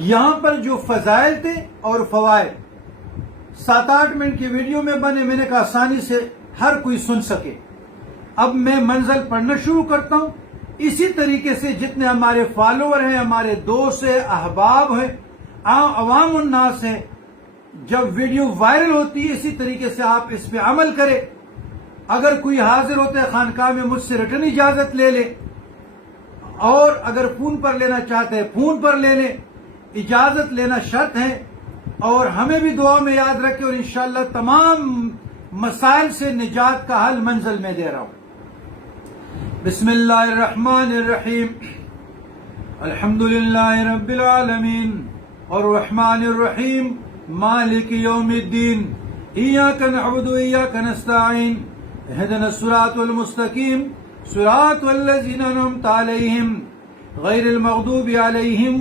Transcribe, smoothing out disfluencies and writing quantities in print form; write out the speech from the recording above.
یہاں پر جو فضائل تھے اور فوائد 7-8 منٹ کی ویڈیو میں بنے، میں نے کہا آسانی سے ہر کوئی سن سکے۔ اب میں منزل پڑھنا شروع کرتا ہوں، اسی طریقے سے جتنے ہمارے فالوور ہیں، ہمارے دوست ہیں، احباب ہیں، عوام الناس ہیں، جب ویڈیو وائرل ہوتی ہے اسی طریقے سے آپ اس پہ عمل کریں۔ اگر کوئی حاضر ہوتا ہے خانقاہ میں مجھ سے ریٹن اجازت لے لے، اور اگر فون پر لینا چاہتے ہیں فون پر لے لیں، اجازت لینا شرط ہے، اور ہمیں بھی دعا میں یاد رکھیں، اور انشاءاللہ تمام مسائل سے نجات کا حل منزل میں دے رہا ہوں۔ بسم اللہ الرحمن الرحیم، الحمدللہ رب العالمین الرحمن الرحیم مالک یوم الدین، ایاک نعبد و ایاک نستعین، اہدنا الصراط المستقیم صراط الذین انعمت علیہم غیر المغضوب علیہم